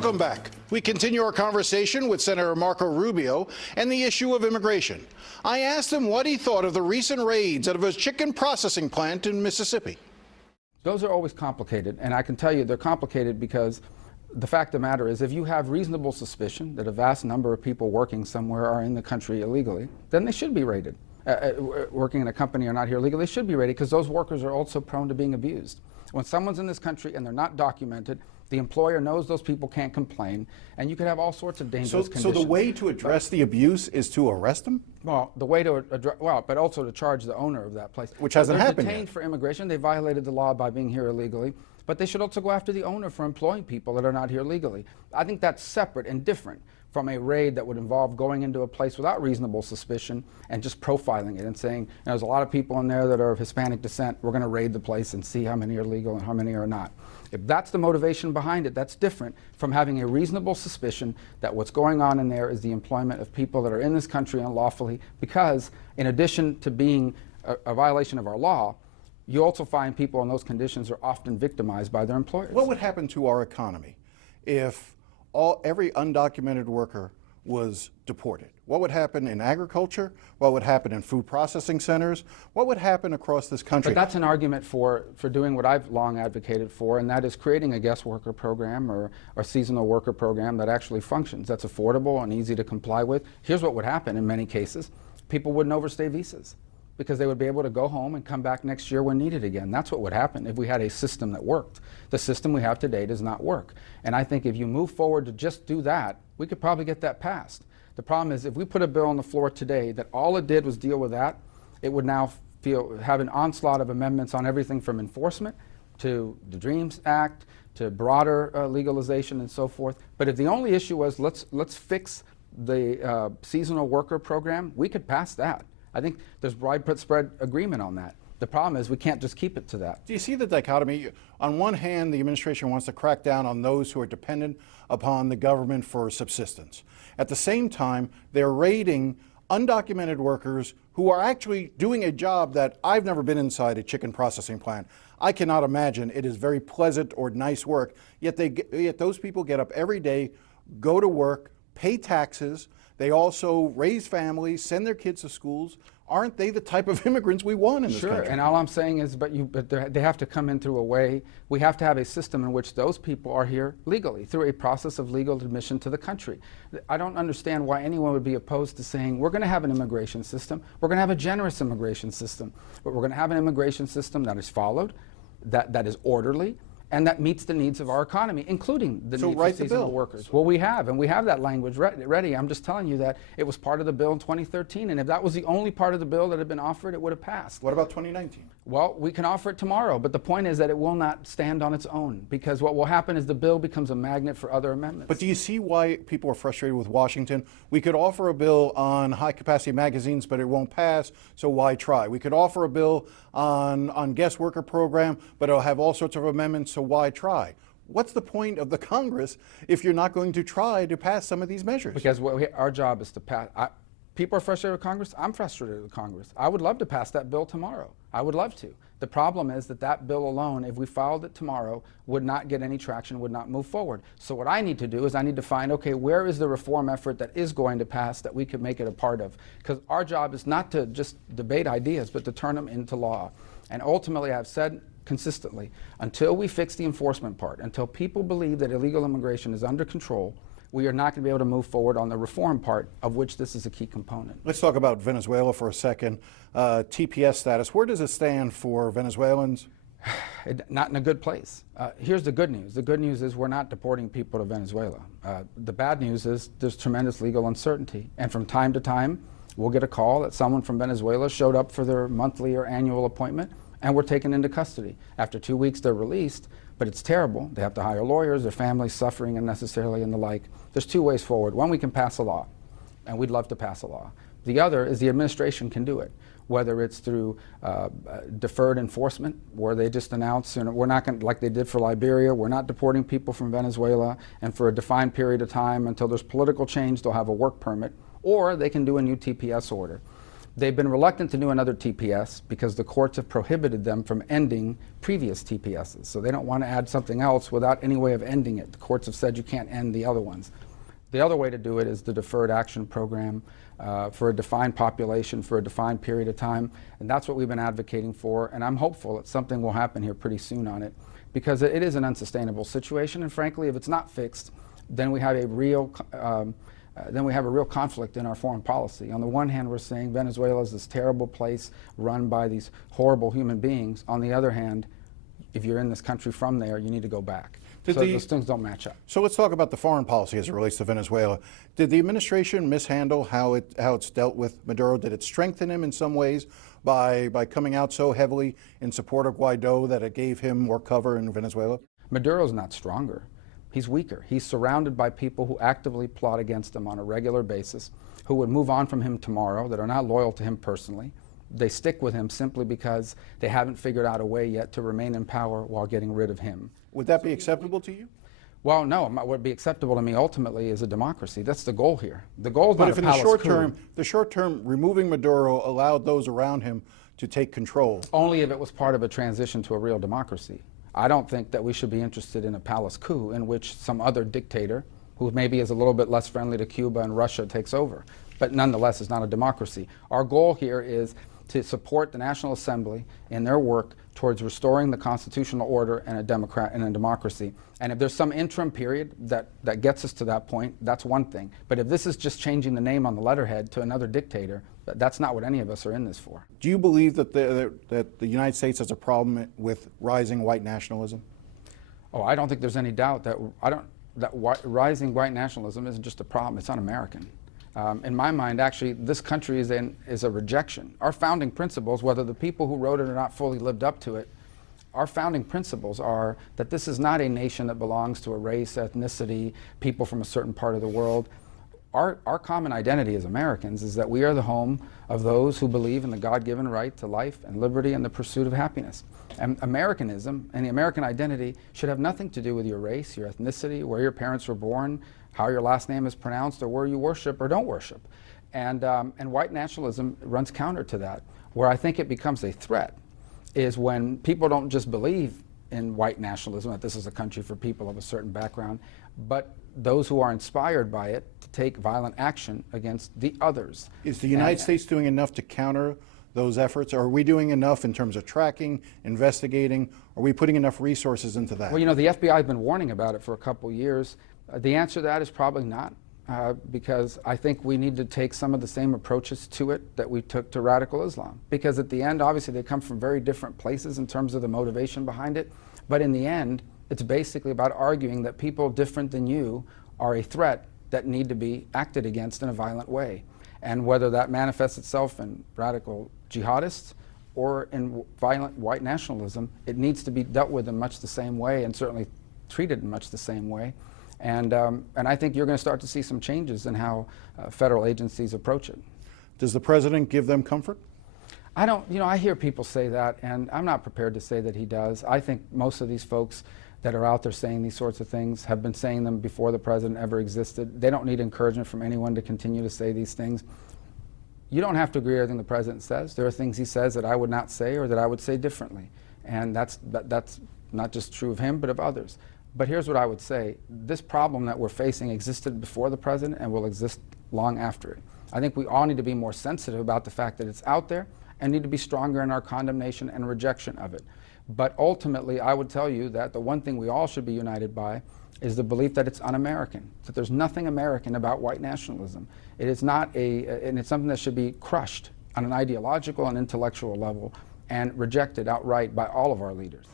Welcome back. We continue our conversation with Senator Marco Rubio and the issue of immigration. I asked him what he thought of the recent raids out of a chicken processing plant in Mississippi. Those are always complicated, and I can tell you they're complicated because the fact of the matter is if you have reasonable suspicion that a vast number of people working somewhere are in the country illegally, then they should be raided. Working in a company or not here legally, they should be raided because those workers are also prone to being abused. When someone's in this country and they're not documented, the employer knows those people can't complain, and you could have all sorts of dangerous conditions. So the way to address the abuse is to arrest them? Well, the way to address, but also to charge the owner of that place. Which hasn't happened yet. They're detained for immigration. They violated the law by being here illegally, but they should also go after the owner for employing people that are not here legally. I think that's separate and different from a raid that would involve going into a place without reasonable suspicion and just profiling it and saying, there's a lot of people in there that are of Hispanic descent. We're going to raid the place and see how many are legal and how many are not. If that's the motivation behind it, that's different from having a reasonable suspicion that what's going on in there is the employment of people that are in this country unlawfully, because in addition to being a violation of our law, you also find people in those conditions are often victimized by their employers. What would happen to our economy if every undocumented worker was deported? What would happen in agriculture? What would happen in food processing centers? What would happen across this country? But that's an argument for doing what I've long advocated for, and that is creating a guest worker program or a seasonal worker program that actually functions, that's affordable and easy to comply with. Here's what would happen in many cases. People wouldn't overstay visas because they would be able to go home and come back next year when needed again. That's what would happen if we had a system that worked. The system we have today does not work. And I think if you move forward to just do that, we could probably get that passed. The problem is if we put a bill on the floor today that all it did was deal with that, it would now have an onslaught of amendments on everything from enforcement to the DREAMS Act to broader legalization and so forth. But if the only issue was let's fix the seasonal worker program, we could pass that. I think there's widespread agreement on that. The problem is we can't just keep it to that. Do you see the dichotomy? On one hand, the administration wants to crack down on those who are dependent upon the government for subsistence. At the same time, they're raiding undocumented workers who are actually doing a job that I've never been inside a chicken processing plant. I cannot imagine it is very pleasant or nice work, yet those people get up every day, go to work, pay taxes. They also raise families, send their kids to schools. Aren't they the type of immigrants we want in this country? Sure, and all I'm saying is, but they have to come in through a way. We have to have a system in which those people are here legally, through a process of legal admission to the country. I don't understand why anyone would be opposed to saying, we're going to have an immigration system, we're going to have a generous immigration system, but we're going to have an immigration system that is followed, that is orderly, and that meets the needs of our economy, including the need for seasonal workers. Well, we have that language ready. I'm just telling you that it was part of the bill in 2013, and if that was the only part of the bill that had been offered, it would have passed. What about 2019? Well, we can offer it tomorrow, but the point is that it will not stand on its own, because what will happen is the bill becomes a magnet for other amendments. But do you see why people are frustrated with Washington? We could offer a bill on high-capacity magazines, but it won't pass, so why try? We could offer a bill on guest worker program, but it'll have all sorts of amendments, so why try? What's the point of the Congress if you're not going to try to pass some of these measures? Because our job is to pass. People are frustrated with Congress. I'm frustrated with Congress. I would love to pass that bill tomorrow. I would love to. The problem is that bill alone, if we filed it tomorrow, would not get any traction, would not move forward. So what I need to do is I need to find, okay, where is the reform effort that is going to pass that we could make it a part of? Because our job is not to just debate ideas, but to turn them into law. And ultimately, I've said consistently, until we fix the enforcement part, until people believe that illegal immigration is under control, we are not going to be able to move forward on the reform part, of which this is a key component. Let's talk about Venezuela for a second. TPS status, where does it stand for Venezuelans? Not in a good place. Here's the good news. The good news is we're not deporting people to Venezuela. The bad news is there's tremendous legal uncertainty. And from time to time, we'll get a call that someone from Venezuela showed up for their monthly or annual appointment, and we're taken into custody. After 2 weeks, they're released, but it's terrible. They have to hire lawyers, their families suffering unnecessarily and the like. There's two ways forward. One, we can pass a law, and we'd love to pass a law. The other is the administration can do it, whether it's through deferred enforcement, where they just announce, we're not going to, like they did for Liberia, we're not deporting people from Venezuela, and for a defined period of time until there's political change, they'll have a work permit, or they can do a new TPS order. They've been reluctant to do another TPS because the courts have prohibited them from ending previous TPSs. So they don't want to add something else without any way of ending it. The courts have said you can't end the other ones. The other way to do it is the deferred action program for a defined population for a defined period of time. And that's what we've been advocating for. And I'm hopeful that something will happen here pretty soon on it, because it is an unsustainable situation. And frankly, if it's not fixed, then we have a real conflict in our foreign policy. On the one hand, we're saying Venezuela is this terrible place run by these horrible human beings. On the other hand, if you're in this country from there, you need to go back. So those things don't match up. So let's talk about the foreign policy as it relates to Venezuela. Did the administration mishandle how it's dealt with Maduro? Did it strengthen him in some ways by coming out so heavily in support of Guaido that it gave him more cover in Venezuela? Maduro's not stronger. He's weaker. He's surrounded by people who actively plot against him on a regular basis, who would move on from him tomorrow, that are not loyal to him personally. They stick with him simply because they haven't figured out a way yet to remain in power while getting rid of him. Would that be acceptable to you? Well, no. What would be acceptable to me ultimately is a democracy. That's the goal here. The goal is not a palace coup. But if in the short term, removing Maduro allowed those around him to take control. Only if it was part of a transition to a real democracy. I don't think that we should be interested in a palace coup in which some other dictator, who maybe is a little bit less friendly to Cuba and Russia, takes over. But nonetheless, it's not a democracy. Our goal here is to support the National Assembly in their work towards restoring the constitutional order and a democracy. And if there's some interim period that gets us to that point, that's one thing. But if this is just changing the name on the letterhead to another dictator, that's not what any of us are in this for. Do you believe that the United States has a problem with rising white nationalism? Oh, I don't think there's any doubt that rising white nationalism isn't just a problem, it's un-American. In my mind, actually, this country is a rejection. Our founding principles, whether the people who wrote it or not fully lived up to it, our founding principles are that this is not a nation that belongs to a race, ethnicity, people from a certain part of the world. Our common identity as Americans is that we are the home of those who believe in the God-given right to life and liberty and the pursuit of happiness. And Americanism and the American identity should have nothing to do with your race, your ethnicity, where your parents were born, how your last name is pronounced, or where you worship or don't worship. And white nationalism runs counter to that. Where I think it becomes a threat is when people don't just believe in white nationalism, that this is a country for people of a certain background, but those who are inspired by it to take violent action against the others. Is the United States doing enough to counter those efforts? Or are we doing enough in terms of tracking, investigating? Are we putting enough resources into that? Well, you know, the FBI has been warning about it for a couple years. The answer to that is probably not, because I think we need to take some of the same approaches to it that we took to radical Islam. Because at the end, obviously, they come from very different places in terms of the motivation behind it. But in the end, it's basically about arguing that people different than you are a threat that need to be acted against in a violent way. And whether that manifests itself in radical jihadists or in violent white nationalism, it needs to be dealt with in much the same way and certainly treated in much the same way. And I think you're going to start to see some changes in how federal agencies approach it. Does the president give them comfort? I don't, I hear people say that, and I'm not prepared to say that he does. I think most of these folks that are out there saying these sorts of things have been saying them before the president ever existed. They don't need encouragement from anyone to continue to say these things. You don't have to agree with everything the president says. There are things he says that I would not say or that I would say differently. And that's not just true of him, but of others. But here's what I would say. This problem that we're facing existed before the president and will exist long after it. I think we all need to be more sensitive about the fact that it's out there and need to be stronger in our condemnation and rejection of it. But ultimately, I would tell you that the one thing we all should be united by is the belief that it's un-American, that there's nothing American about white nationalism. It is not and it's something that should be crushed on an ideological and intellectual level and rejected outright by all of our leaders.